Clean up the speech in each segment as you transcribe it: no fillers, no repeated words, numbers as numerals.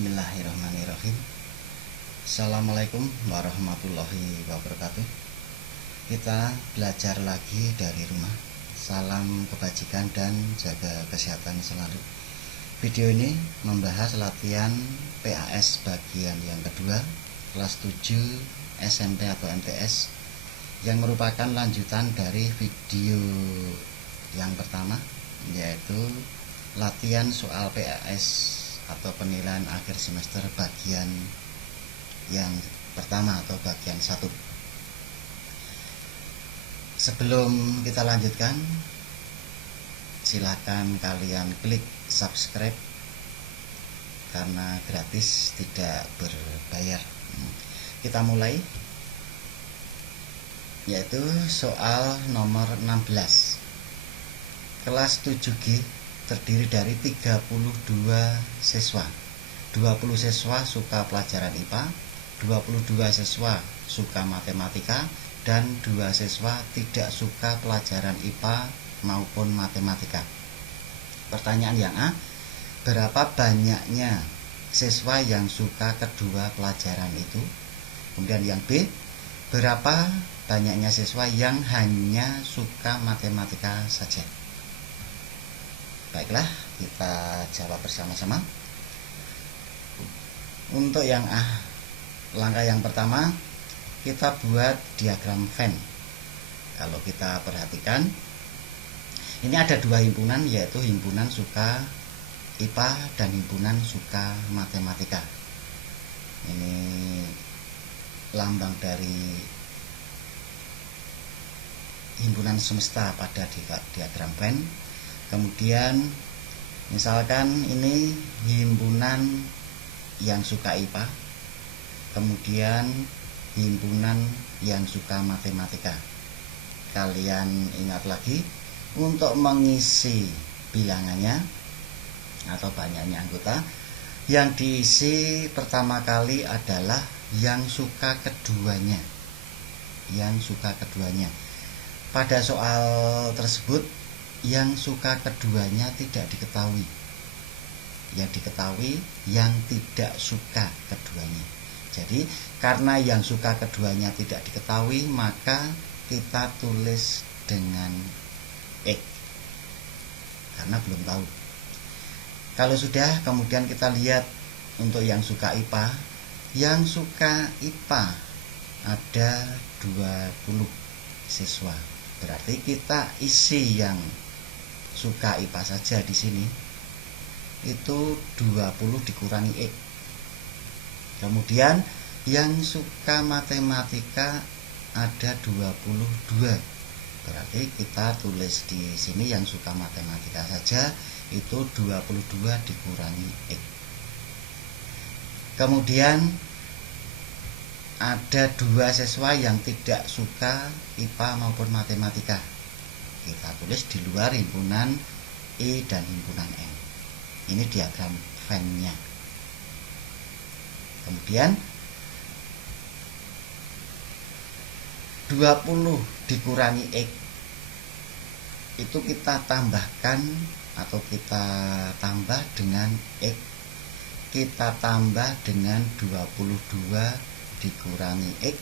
Bismillahirrahmanirrahim. Assalamualaikum warahmatullahi wabarakatuh. Kita belajar lagi dari rumah. Salam kebajikan dan jaga kesehatan selalu. Video ini membahas latihan PAS bagian yang kedua, kelas 7 SMP atau MTS, yang merupakan lanjutan dari video yang pertama, yaitu latihan soal PAS atau penilaian akhir semester bagian yang pertama atau bagian 1. Sebelum kita lanjutkan, silakan kalian klik subscribe karena gratis, tidak berbayar. Kita mulai, yaitu soal nomor 16. Kelas 7G terdiri dari 32 siswa. 20 siswa suka pelajaran IPA, 22 siswa suka matematika, dan 2 siswa tidak suka pelajaran IPA maupun matematika. Pertanyaan yang A, berapa banyaknya siswa yang suka kedua pelajaran itu? Kemudian yang B, berapa banyaknya siswa yang hanya suka matematika saja? Baiklah, kita jawab bersama-sama. Untuk yang A, langkah yang pertama, kita buat diagram Venn. Kalau kita perhatikan, ini ada 2 himpunan, yaitu himpunan suka IPA dan himpunan suka matematika. Ini lambang dari himpunan semesta pada diagram Venn. Kemudian misalkan ini himpunan yang suka IPA, kemudian himpunan yang suka matematika. Kalian ingat lagi, untuk mengisi bilangannya atau banyaknya anggota, yang diisi pertama kali adalah yang suka keduanya. Yang suka keduanya. Pada soal tersebut, yang suka keduanya tidak diketahui. Yang diketahui yang tidak suka keduanya. Jadi karena yang suka keduanya tidak diketahui, maka kita tulis dengan X, karena belum tahu. Kalau sudah, kemudian kita lihat untuk yang suka IPA. Yang suka IPA ada 20 siswa. Berarti kita isi yang suka IPA saja di sini, itu 20 dikurangi X. Kemudian yang suka matematika ada 22. Berarti kita tulis di sini yang suka matematika saja, itu 22 dikurangi X. Kemudian ada 2 siswa yang tidak suka IPA maupun matematika. Kita tulis di luar himpunan I dan himpunan M. Ini diagram Venn-nya. Kemudian 20 dikurangi X itu kita tambahkan atau kita tambah dengan X. Kita tambah dengan 22 dikurangi X,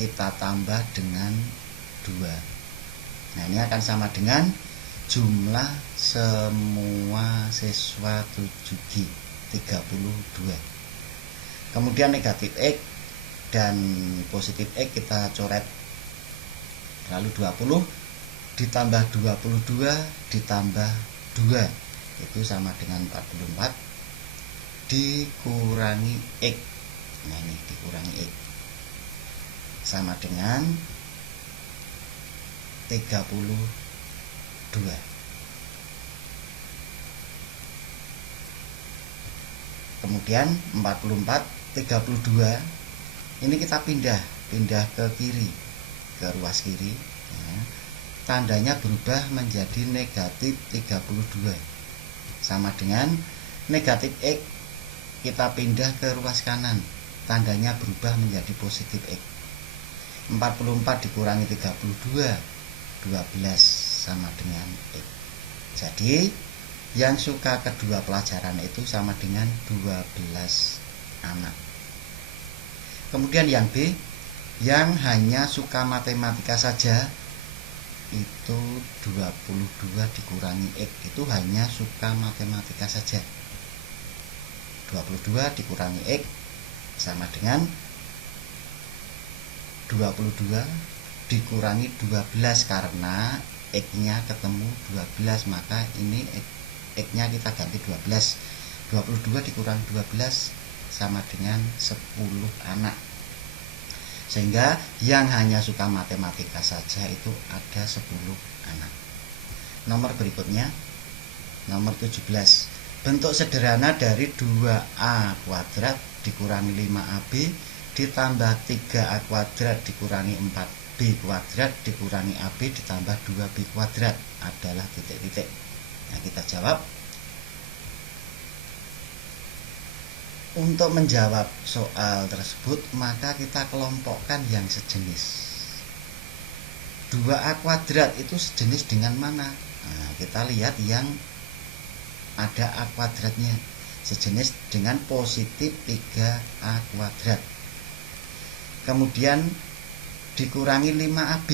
kita tambah dengan 2. Nah, ini akan sama dengan jumlah semua siswa 7G, 32. Kemudian negatif X dan positif X kita coret. Lalu 20 ditambah 22 ditambah 2, itu sama dengan 44 dikurangi X. Nah, ini dikurangi X sama dengan 32. Kemudian 44, 32 ini kita pindah ke kiri, ke ruas kiri ya. Tandanya berubah menjadi negatif 32 sama dengan negatif X. Kita pindah ke ruas kanan, tandanya berubah menjadi positif X. 44 dikurangi 32, 12 sama dengan X. Jadi yang suka kedua pelajaran itu sama dengan 12 anak. Kemudian yang B, yang hanya suka matematika saja, itu 22 dikurangi X, itu hanya suka matematika saja. 22 dikurangi X sama dengan 22 dikurangi 12, karena X-nya ketemu 12, maka ini X-nya kita ganti 12. 22 dikurangi 12 sama dengan 10 anak. Sehingga yang hanya suka matematika saja itu ada 10 anak. Nomor berikutnya, nomor 17. Bentuk sederhana dari 2A kuadrat dikurangi 5AB ditambah 3A kuadrat dikurangi 4B kuadrat dikurangi AB ditambah 2B kuadrat adalah titik-titik. Nah, kita jawab. Untuk menjawab soal tersebut, maka kita kelompokkan yang sejenis. 2A kuadrat itu sejenis dengan mana? Nah, kita lihat yang ada A kuadratnya, sejenis dengan positif 3A kuadrat. Kemudian dikurangi 5AB,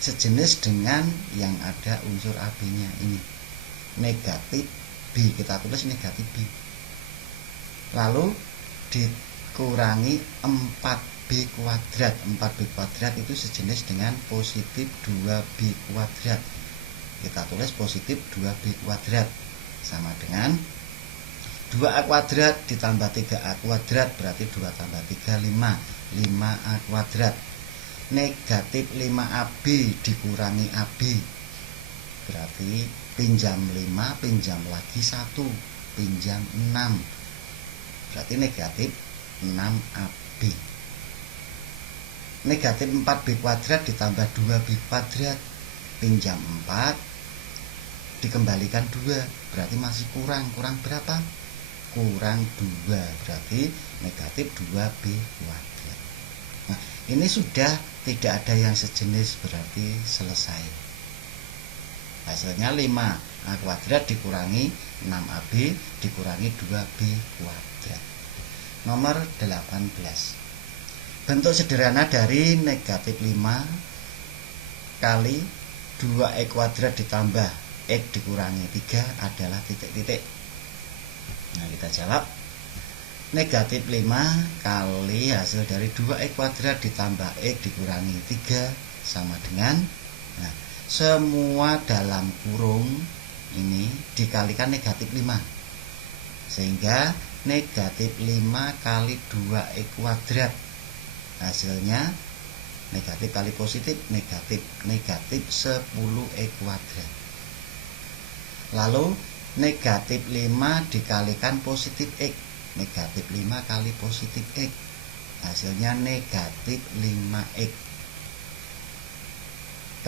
sejenis dengan yang ada unsur AB-nya ini, negatif B, kita tulis negatif B. Lalu dikurangi 4B kuadrat. 4B kuadrat itu sejenis dengan positif 2B kuadrat. Kita tulis positif 2B kuadrat sama dengan 2A kuadrat ditambah 3A kuadrat, berarti 2 tambah 3, 5. 5A kuadrat. Negatif 5AB dikurangi AB, berarti pinjam 5, pinjam lagi 1, pinjam 6, berarti negatif 6AB. Negatif 4B kuadrat ditambah 2B kuadrat, pinjam 4 dikembalikan 2, berarti masih kurang berapa? Kurang 2, berarti negatif 2B kuadrat. Nah, ini sudah tidak ada yang sejenis, berarti selesai. Hasilnya 5A kuadrat dikurangi 6AB dikurangi 2B kuadrat. Nomor 18. Bentuk sederhana dari negatif 5 kali 2E kuadrat ditambah X dikurangi 3 adalah titik-titik. Nah, kita jawab. Negatif 5 kali hasil dari 2E kuadrat ditambah X dikurangi 3 sama dengan, nah, semua dalam kurung ini dikalikan negatif 5, sehingga negatif 5 kali 2E kuadrat, hasilnya negatif kali positif, negatif 10E kuadrat. Lalu negatif 5 dikalikan positif X, negatif 5 kali positif X, hasilnya negatif 5X.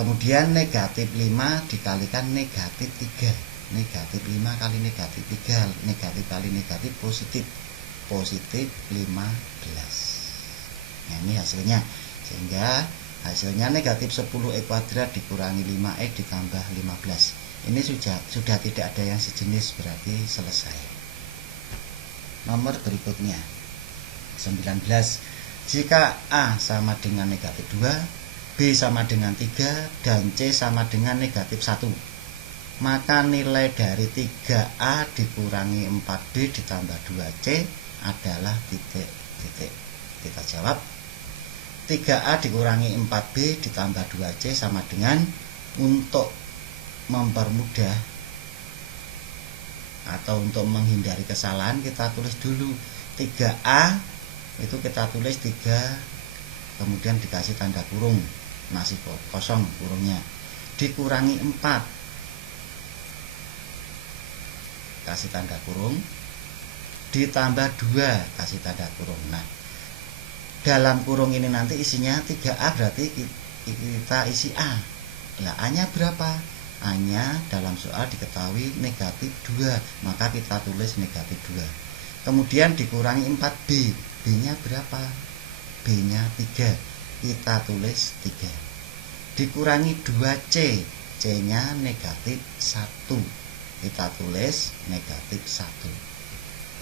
Kemudian negatif 5 dikalikan negatif 3, negatif 5 kali negatif 3, negatif kali negatif positif, positif 15. Nah, ini hasilnya, sehingga hasilnya negatif 10E kuadrat dikurangi 5X ditambah 15. Ini sudah tidak ada yang sejenis, berarti selesai. Nomor berikutnya 19. Jika A sama dengan negatif 2, B sama dengan 3, dan C sama dengan negatif 1, maka nilai dari 3A dikurangi 4B ditambah 2C adalah titik-titik. Kita jawab. 3A dikurangi 4B ditambah 2C sama dengan, untuk mempermudah atau untuk menghindari kesalahan, kita tulis dulu 3A itu kita tulis 3 kemudian dikasih tanda kurung, masih kosong kurungnya, dikurangi 4 kasih tanda kurung, ditambah 2 kasih tanda kurung. Nah, dalam kurung ini nanti isinya 3A, berarti kita isi A. Lah, A-nya berapa? A-nya dalam soal diketahui negatif 2, maka kita tulis negatif 2. Kemudian dikurangi 4B, B-nya berapa? B-nya 3, kita tulis 3. Dikurangi 2C, C-nya negatif 1, kita tulis negatif 1.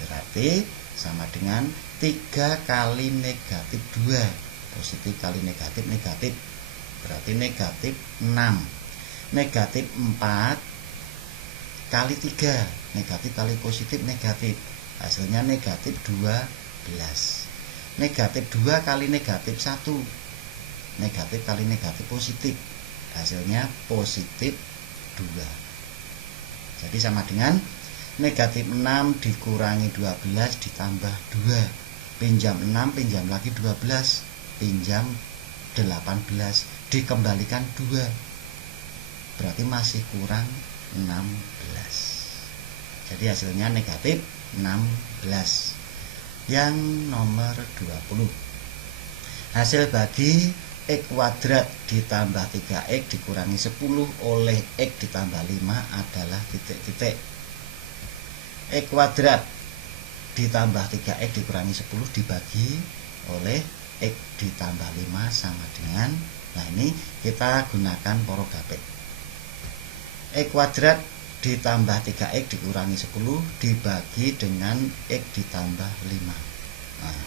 Berarti sama dengan 3 kali negatif 2. Positif kali negatif, negatif. Berarti negatif 6. Negatif 4 kali 3. Negatif kali positif, negatif. Hasilnya negatif 12. Negatif 2 kali negatif 1. Negatif kali negatif positif. Hasilnya positif 2. Jadi sama dengan negatif 6 dikurangi 12 ditambah 2. Pinjam 6, pinjam lagi 12. Pinjam 18. Dikembalikan 2. Berarti masih kurang 16. Jadi hasilnya negatif 16. Yang nomor 20. Hasil bagi X kuadrat ditambah 3X dikurangi 10 oleh X ditambah 5 adalah titik-titik. X kuadrat ditambah 3X dikurangi 10 dibagi oleh X ditambah 5 sama dengan, nah ini kita gunakan Porogapek. X kuadrat ditambah 3X dikurangi 10 dibagi dengan X ditambah 5. Nah,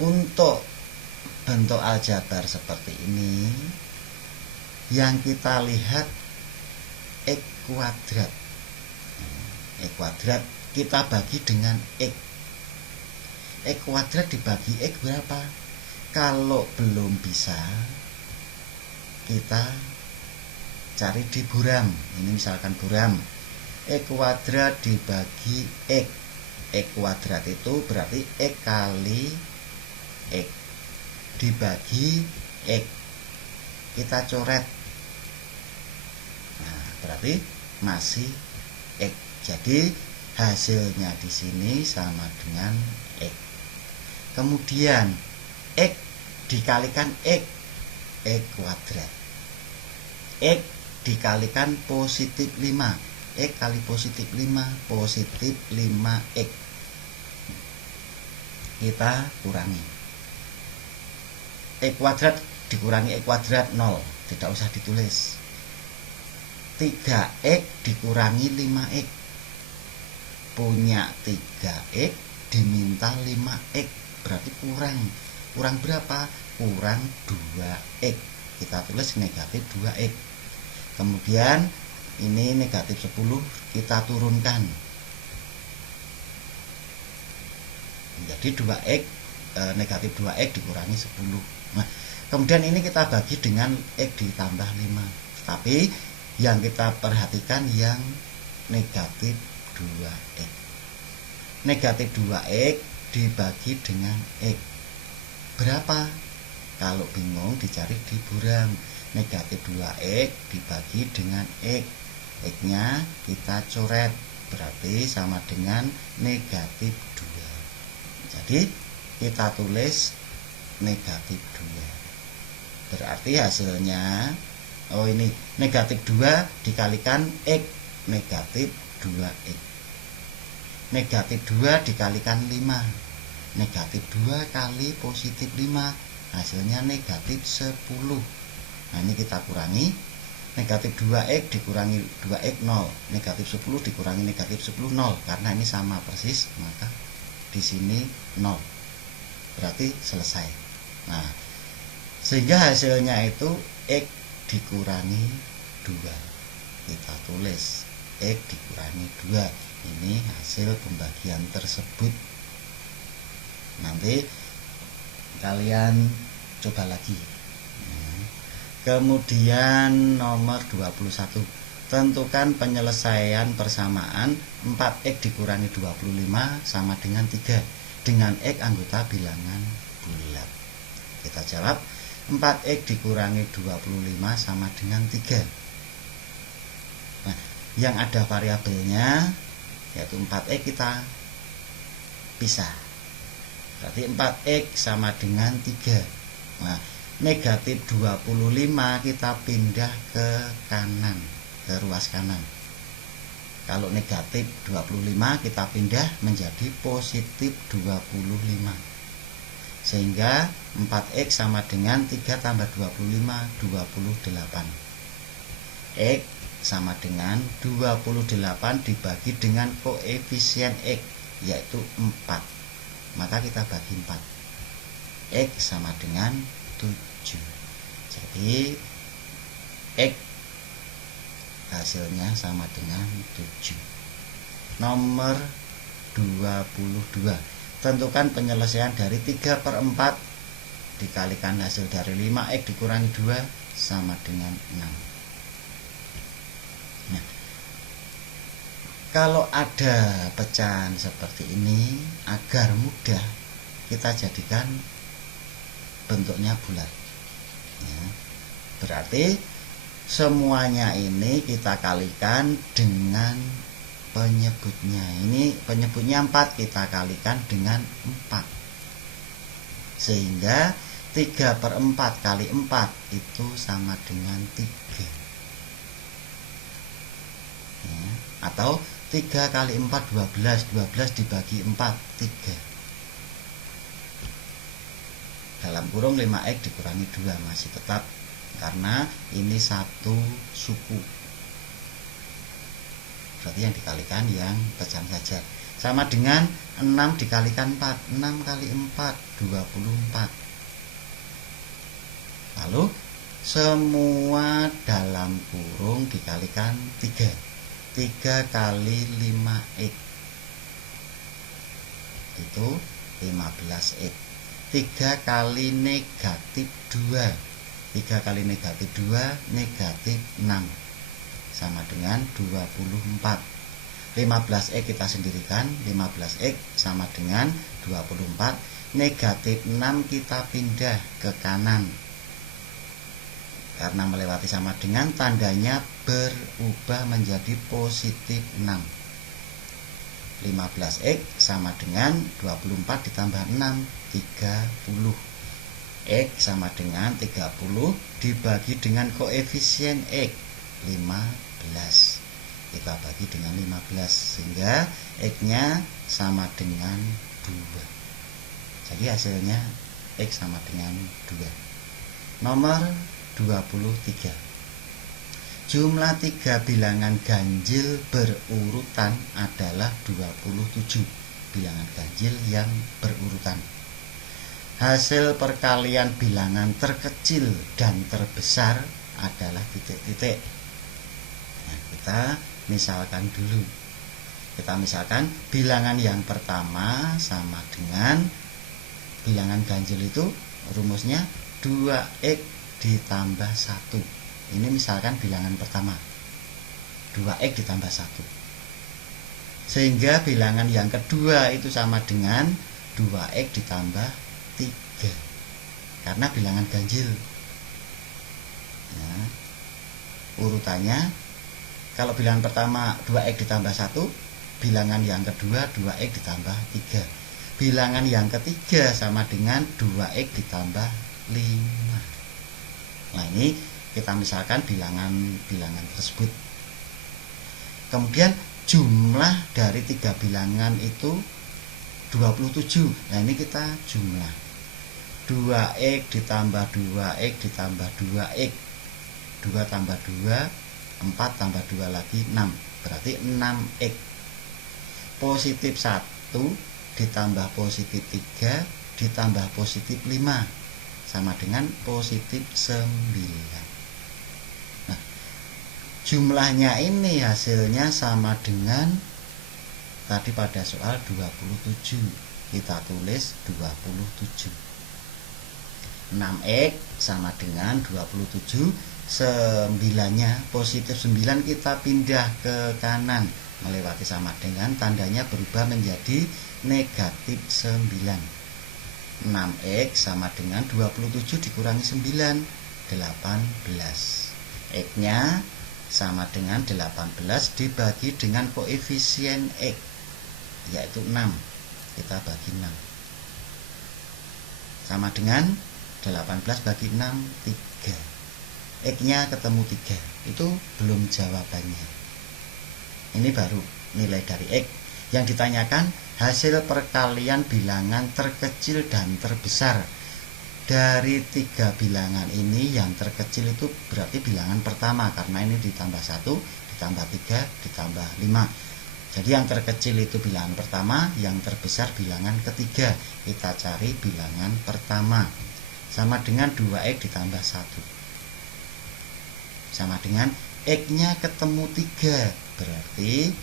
untuk bentuk aljabar seperti ini yang kita lihat X kuadrat. X kuadrat kita bagi dengan X. X kuadrat dibagi X berapa? Kalau belum bisa, kita cari di buram. Ini misalkan buram. X kuadrat dibagi X. X kuadrat itu berarti X kali X dibagi X. Kita coret. Nah, berarti masih X. Jadi hasilnya di sini sama dengan X. Kemudian X dikalikan X, X kuadrat. X dikalikan positif 5. X kali positif 5, positif 5X. Kita kurangi. X kuadrat dikurangi X kuadrat 0. Tidak usah ditulis. 3X dikurangi 5X. Punya 3X diminta 5X. Berarti kurang berapa? Kurang 2X. Kita tulis negatif 2X. Kemudian ini negatif 10 kita turunkan. Jadi 2X negatif 2X dikurangi 10. Nah, kemudian ini kita bagi dengan X ditambah 5. Tapi yang kita perhatikan yang negatif 2X. Negatif 2X dibagi dengan X. Berapa? Kalau bingung dicari di buram. Negatif 2X dibagi dengan X. X-nya kita coret. Berarti sama dengan negatif 2. Jadi kita tulis negatif 2. Berarti hasilnya, oh ini negatif 2 dikalikan X, negatif 2X. Negatif 2 dikalikan 5. Negatif 2 kali positif 5. Hasilnya negatif 10. Nah ini kita kurangi. Negatif 2X dikurangi 2X 0. Negatif 10 dikurangi negatif 10 0. Karena ini sama persis, maka di sini 0. Berarti selesai. Nah, sehingga hasilnya itu X dikurangi 2. Kita tulis X dikurangi 2. Ini hasil pembagian tersebut. Nanti kalian coba lagi. Kemudian nomor 21. Tentukan penyelesaian persamaan 4X dikurangi 25 sama dengan 3 dengan X anggota bilangan bulat. Kita jawab 4X dikurangi 25 sama dengan 3. Nah, yang ada variabelnya yaitu 4X kita pisah. Berarti 4X sama dengan 3. Nah, negatif 25 kita pindah ke kanan, ke ruas kanan. Kalau negatif 25 kita pindah menjadi positif 25. Sehingga 4X sama dengan 3 tambah 25, 28. X sama dengan 28 dibagi dengan koefisien X, yaitu 4. Maka kita bagi 4. X sama dengan 7. Jadi X hasilnya sama dengan 7. Nomor 22. Tentukan penyelesaian dari 3/4 dikalikan hasil dari 5X dikurangi 2 sama dengan 6. Nah, kalau ada pecahan seperti ini, agar mudah kita jadikan bentuknya bulat ya. Berarti semuanya ini kita kalikan dengan penyebutnya. Ini penyebutnya 4, kita kalikan dengan 4. Sehingga 3/4 kali 4 itu sama dengan 3 ya. Atau 3 kali 4 12. 12 dibagi 4 3. Dalam kurung 5X dikurangi 2 masih tetap, karena ini satu suku. Berarti yang dikalikan yang pecahan saja. Sama dengan 6 dikalikan 4. 6 kali 4 24. Lalu semua dalam kurung dikalikan 3. 3 kali 5X itu 15X. 3 kali negatif 2. 3 kali negatif 2 negatif 6 sama dengan 24. 15X kita sendirikan. 15X sama dengan 24. Negatif 6 kita pindah ke kanan, karena melewati sama dengan tandanya berubah menjadi positif 6. 15X sama dengan 24 ditambah 6 30. X sama dengan 30 dibagi dengan koefisien X 15. Kita bagi dengan 15 sehingga X nya sama dengan 2. Jadi hasilnya X sama dengan 2. Nomor 23. Jumlah 3 bilangan ganjil berurutan adalah 27 bilangan ganjil yang berurutan. Hasil perkalian bilangan terkecil dan terbesar adalah titik-titik. Nah, kita misalkan dulu. Kita misalkan bilangan yang pertama sama dengan bilangan ganjil itu rumusnya 2X ditambah 1. Ini misalkan bilangan pertama, 2X ditambah 1. Sehingga bilangan yang kedua itu sama dengan 2X ditambah 3, karena bilangan ganjil ya. Urutannya, kalau bilangan pertama 2X ditambah 1, bilangan yang kedua 2X ditambah 3, bilangan yang ketiga sama dengan 2X ditambah 5. Nah, ini kita misalkan bilangan tersebut. Kemudian jumlah dari 3 bilangan itu 27. Nah, ini kita jumlah 2X ditambah 2X ditambah 2X, 2 tambah 2 4 tambah 2 lagi 6, berarti 6X. Positif 1 ditambah positif 3 ditambah positif 5 sama dengan positif 9. Nah, jumlahnya ini hasilnya sama dengan tadi pada soal 27. Kita tulis 27. 6X sama dengan 27. 9-nya positif 9 kita pindah ke kanan, melewati sama dengan tandanya berubah menjadi negatif 9. 6X sama dengan 27 dikurangi 9, 18. X nya sama dengan 18 dibagi dengan koefisien X, yaitu 6. Kita bagi 6 sama dengan 18 bagi 6 3. X nya ketemu 3. Itu belum jawabannya. Ini baru nilai dari X. Yang ditanyakan hasil perkalian bilangan terkecil dan terbesar dari 3 bilangan ini yang terkecil itu berarti bilangan pertama, karena ini ditambah 1, ditambah 3, ditambah 5. Jadi yang terkecil itu bilangan pertama, yang terbesar bilangan ketiga. Kita cari bilangan pertama. Sama dengan 2x ditambah 1. Sama dengan x-nya ketemu 3. Berarti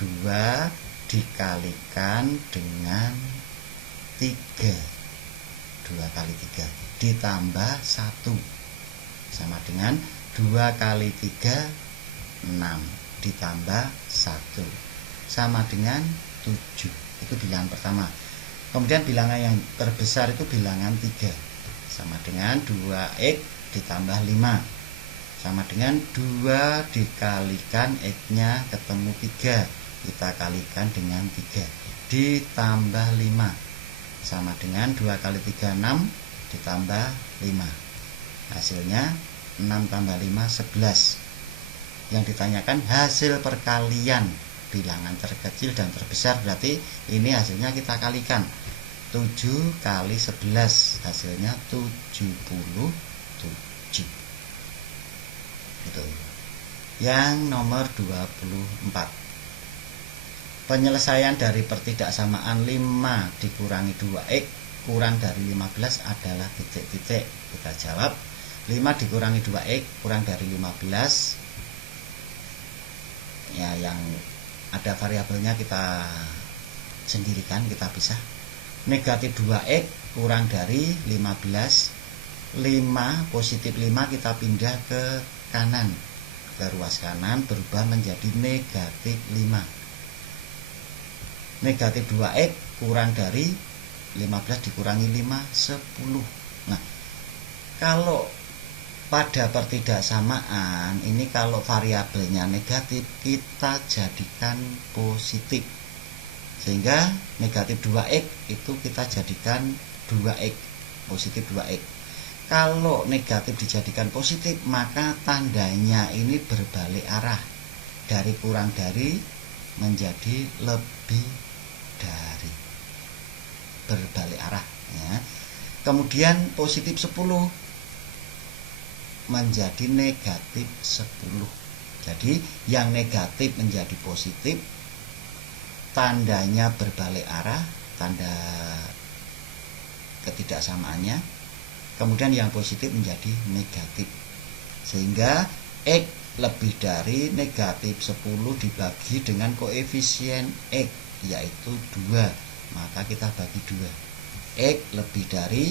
2 dikalikan dengan 3. 2 kali 3 ditambah 1 sama dengan 2 kali 3 6 ditambah 1 sama dengan 7. Itu bilangan pertama. Kemudian bilangan yang terbesar itu bilangan 3 sama dengan 2x ditambah 5 sama dengan 2 dikalikan x-nya ketemu 3, kita kalikan dengan 3 ditambah 5 sama dengan 2 kali 3 6 ditambah 5. Hasilnya 6 tambah 5 11. Yang ditanyakan hasil perkalian bilangan terkecil dan terbesar, berarti ini hasilnya kita kalikan. 7 kali 11 hasilnya 77. Itu. Yang nomor 24. Penyelesaian dari pertidaksamaan 5 dikurangi 2x kurang dari 15 adalah titik-titik. Kita jawab 5 dikurangi 2x kurang dari 15. Ya, yang ada variabelnya kita sendirikan, kita pisah. Negatif 2x kurang dari 15. 5 positif 5 kita pindah ke kanan, ke ruas kanan, berubah menjadi negatif 5. Negatif 2x kurang dari 15 dikurangi 5 10. Nah, kalau pada pertidaksamaan ini kalau variabelnya negatif kita jadikan positif, sehingga negatif 2x itu kita jadikan 2x, positif 2x. Kalau negatif dijadikan positif maka tandanya ini berbalik arah, dari kurang dari menjadi lebih dari, berbalik arah ya. Kemudian positif 10 menjadi negatif 10. Jadi yang negatif menjadi positif, tandanya berbalik arah, tanda ketidaksamaannya. Kemudian yang positif menjadi negatif, sehingga x lebih dari negatif 10 dibagi dengan koefisien x, yaitu 2, maka kita bagi 2. X lebih dari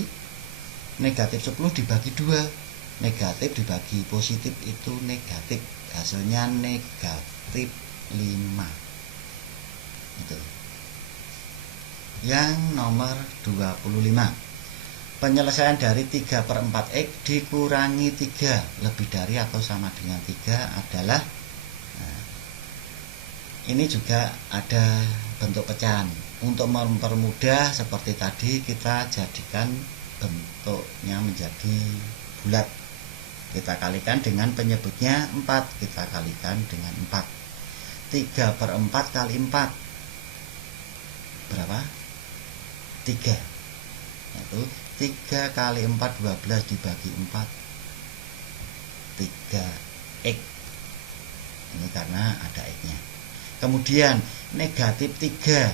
negatif 10 dibagi 2, negatif dibagi positif itu negatif, hasilnya negatif 5. Itu. Yang nomor 25. Penyelesaian dari 3/4x dikurangi 3 lebih dari atau sama dengan 3 adalah, nah, ini juga ada bentuk pecahan. Untuk mempermudah seperti tadi, kita jadikan bentuknya menjadi bulat. Kita kalikan dengan penyebutnya 4, kita kalikan dengan 4. 3/4 kali 4 berapa? 3. Yaitu 3 kali 4 12 dibagi 4 3x. Ini karena ada x-nya. Kemudian negatif 3.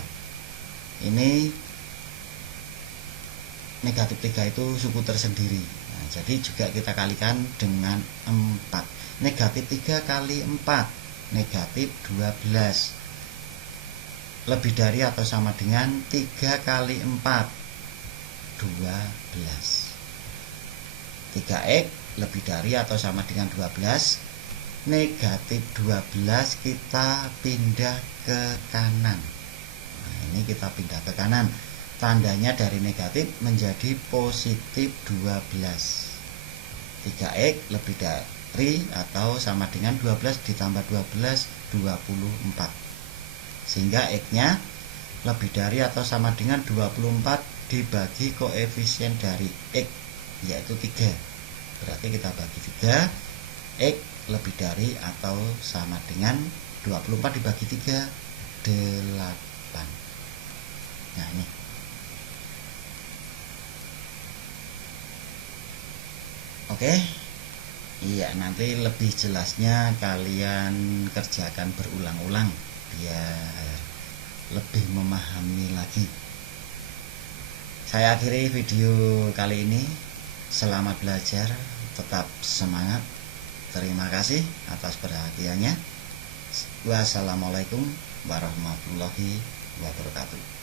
Ini negatif 3 itu suku tersendiri. Nah, jadi juga kita kalikan dengan 4. Negatif 3 kali 4 negatif 12. Lebih dari atau sama dengan 3 kali 4 12. 3x lebih dari atau sama dengan 12. Negatif 12 kita pindah ke kanan. Nah, ini kita pindah ke kanan. Tandanya dari negatif menjadi positif 12. 3x lebih dari atau sama dengan 12 ditambah 12 24. Sehingga x-nya lebih dari atau sama dengan 24 dibagi koefisien dari x, yaitu 3. Berarti kita bagi 3, x lebih dari atau sama dengan 24 dibagi 3 8. Nah, ini Oke. Iya, nanti lebih jelasnya kalian kerjakan berulang-ulang biar lebih memahami lagi. Saya akhiri video kali ini. Selamat belajar, tetap semangat. Terima kasih atas perhatiannya. Wassalamualaikum warahmatullahi wabarakatuh.